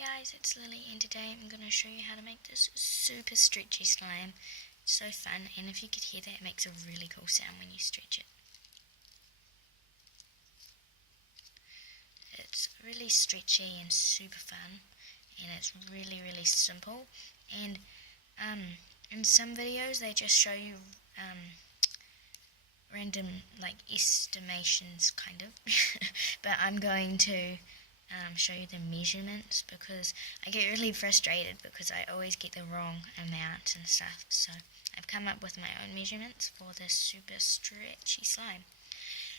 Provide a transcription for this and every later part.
Guys, it's Lily and today I'm going to show you how to make this super stretchy slime. It's so fun, and if you could hear that, it makes a really cool sound when you stretch it. It's really stretchy and super fun, and it's really simple. And in some videos they just show you random estimations kind of but I'm going to show you the measurements because I get really frustrated because I always get the wrong amount and stuff. So I've come up with my own measurements for this super stretchy slime.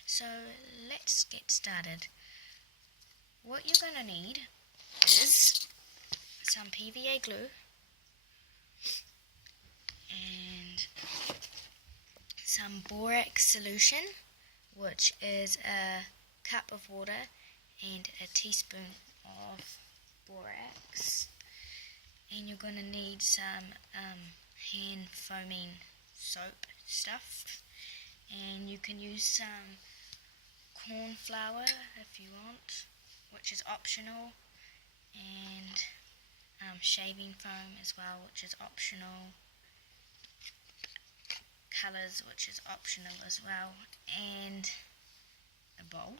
So let's get started. What you're going to need is some PVA glue and some borax solution, which is a cup of water and a teaspoon of borax, and you're going to need some hand foaming soap stuff, and you can use some corn flour if you want, which is optional, and shaving foam as well, which is optional, colours, which is optional as well, and a bowl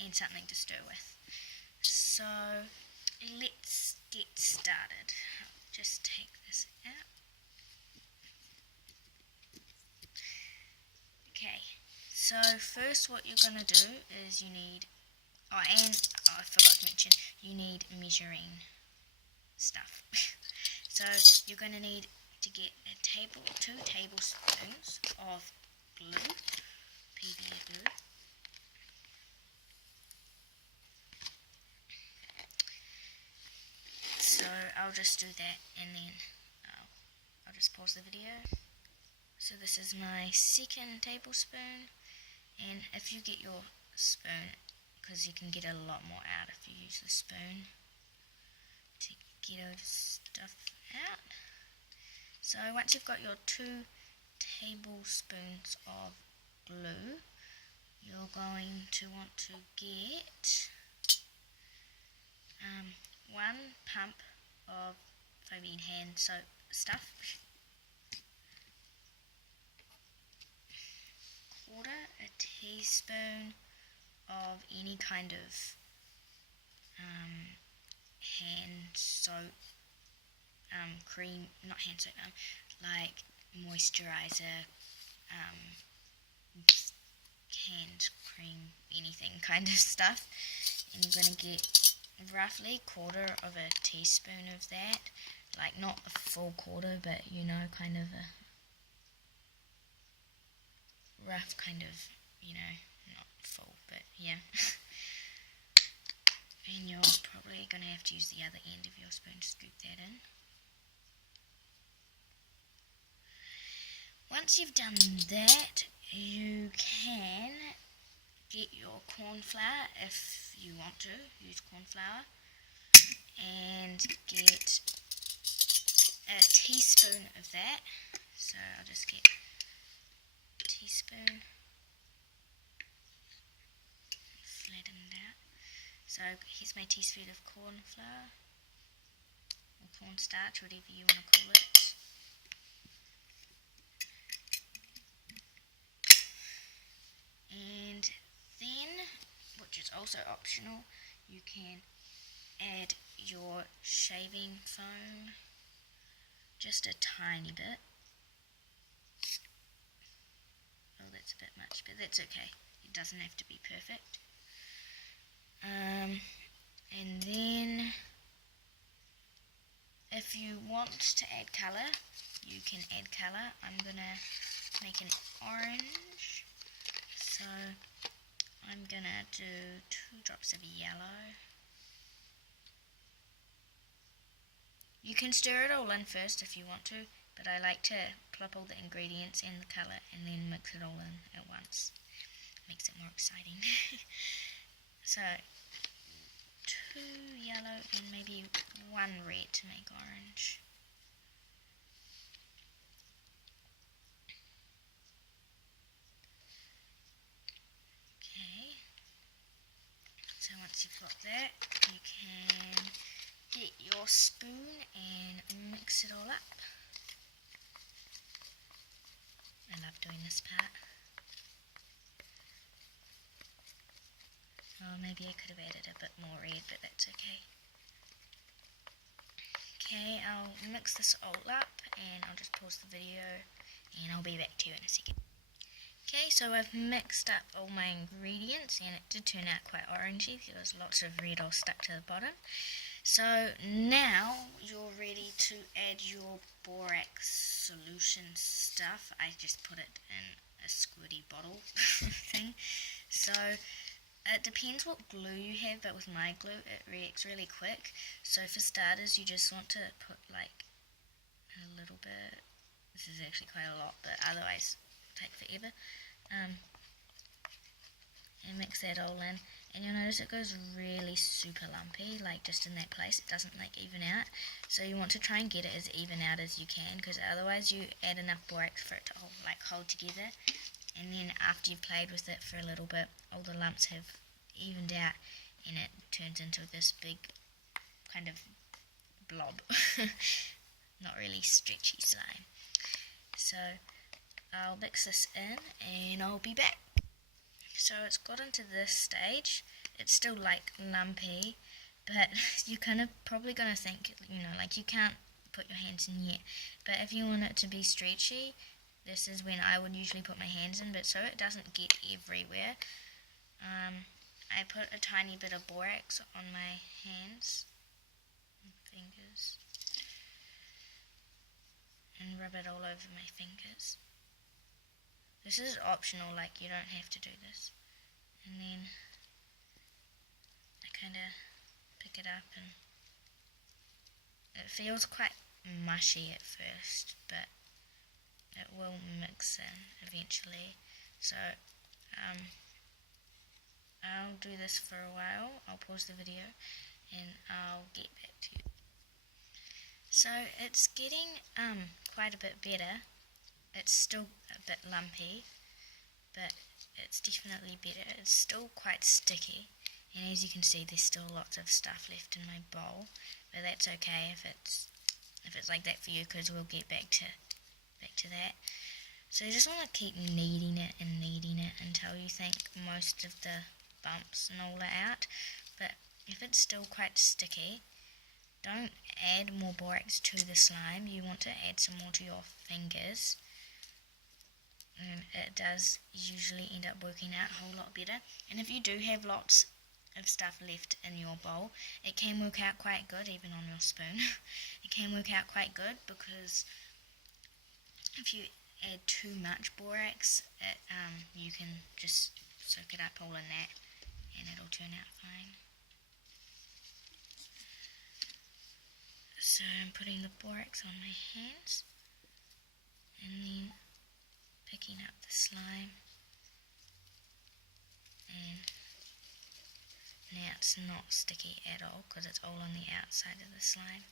and something to stir with. So let's get started. I'll just take this out. Okay, so first what you're going to do is you need, I forgot to mention, you need measuring stuff. So you're going to need to get 2 tablespoons of glue, PVA glue. So I'll just do that and then I'll just pause the video. So this is my 2nd tablespoon, and if you get your spoon, because you can get a lot more out if you use the spoon to get all the stuff out. So once you've got your 2 tablespoons of glue, you're going to want to get 1 pump of foaming hand soap stuff, 1/4 teaspoon of any kind of hand soap, cream, not hand soap, like moisturizer, hand cream, anything kind of stuff, and you're going to get roughly 1/4 teaspoon of that, like not a full quarter, but you know, kind of a rough kind of, you know, not full, but yeah. And you're probably going to have to use the other end of your spoon to scoop that in. Once you've done that, you can get your corn flour if you want to use corn flour, and get a teaspoon of that. So I'll just get a teaspoon, flattened out. So here's my teaspoon of corn flour, or cornstarch, whatever you want to call it. And then, which is also optional, you can add your shaving foam, just a tiny bit. Oh, that's a bit much, but that's okay. It doesn't have to be perfect. And then, if you want to add colour, you can add colour. I'm going to make an orange. So I'm going to do 2 drops of yellow. You can stir it all in first if you want to, but I like to plop all the ingredients and the colour and then mix it all in at once. Makes it more exciting. So 2 yellow and maybe 1 red to make orange. Okay, so once you've got that, you can get your spoon and mix it all up. I love doing this part. Oh, maybe I could have added a bit more red, but that's okay. Okay, I'll mix this all up and I'll just pause the video and I'll be back to you in a second. Okay, so I've mixed up all my ingredients and it did turn out quite orangey. There was lots of red all stuck to the bottom. So now you're ready to add your borax solution stuff. I just put it in a squirty bottle thing. So it depends what glue you have, but with my glue it reacts really quick. So for starters you just want to put like a little bit. This is actually quite a lot, but otherwise it'll take forever. And mix that all in, and you'll notice it goes really super lumpy, like just in that place. It doesn't like even out, so you want to try and get it as even out as you can, because otherwise you add enough borax for it to hold together, and then after you've played with it for a little bit, all the lumps have evened out and it turns into this big kind of blob. Not really stretchy slime. So I'll mix this in and I'll be back. So it's got into this stage. It's still like lumpy, but you're kind of probably going to think, like you can't put your hands in yet. But if you want it to be stretchy, this is when I would usually put my hands in, but so it doesn't get everywhere. I put a tiny bit of borax on my hands and fingers and rub it all over my fingers. This is optional, like you don't have to do this. And then I kind of pick it up and it feels quite mushy at first, but it will mix in eventually. So I'll do this for a while. I'll pause the video and I'll get back to you. So it's getting quite a bit better. It's still a bit lumpy, but it's definitely better. It's still quite sticky, and as you can see there's still lots of stuff left in my bowl, but that's okay if it's like that for you, because we'll get back to that. So you just want to keep kneading it until you think most of the bumps and all are out. But if it's still quite sticky, don't add more borax to the slime. You want to add some more to your fingers. And it does usually end up working out a whole lot better. And if you do have lots of stuff left in your bowl, it can work out quite good, even on your spoon. It can work out quite good, because if you add too much borax, you can just soak it up all in that and it'll turn out fine. So I'm putting the borax on my hands and then picking up the slime, and now it's not sticky at all because it's all on the outside of the slime.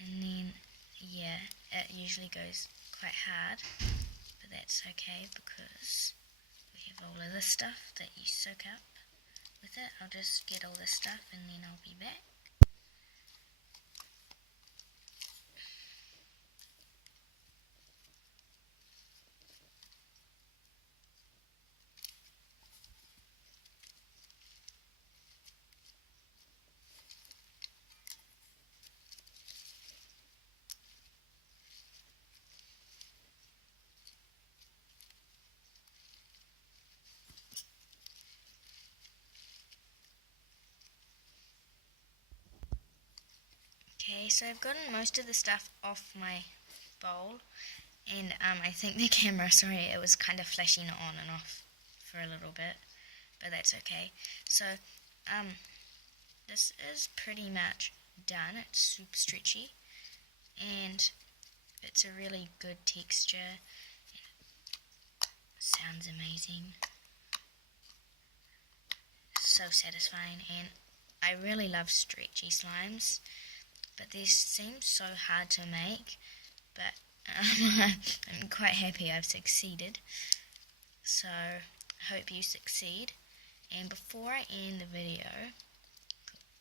And then, yeah, it usually goes quite hard, but that's okay because we have all of this stuff that you soak up with it. I'll just get all this stuff and then I'll be back. Okay, so I've gotten most of the stuff off my bowl, and I think the camera, sorry, it was kind of flashing on and off for a little bit, but that's okay. So this is pretty much done. It's super stretchy and it's a really good texture. Sounds amazing, so satisfying, and I really love stretchy slimes, but these seem so hard to make, but I'm quite happy I've succeeded. So I hope you succeed. And before I end the video,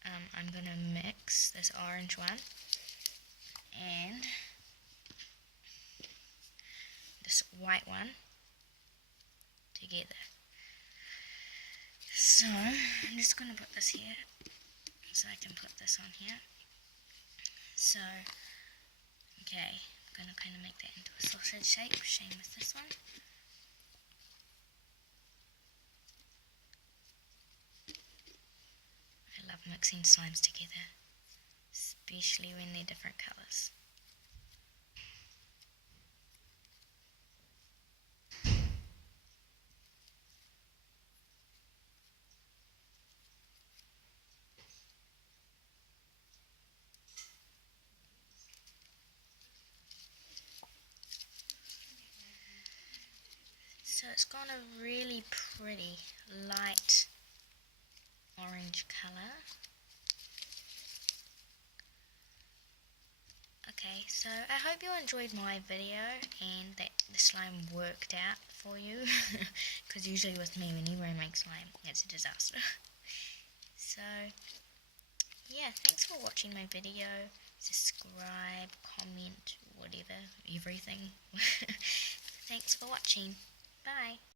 I'm going to mix this orange one and this white one together. So I'm just going to put this here so I can put this on here. So, okay, I'm going to kind of make that into a sausage shape, same with this one. I love mixing slimes together, especially when they're different colours. So it's got a really pretty light orange colour. Okay, so I hope you enjoyed my video and that the slime worked out for you, because usually with me, whenever I make slime, it's a disaster. So, yeah, thanks for watching my video. Subscribe, comment, whatever, everything. Thanks for watching. Bye.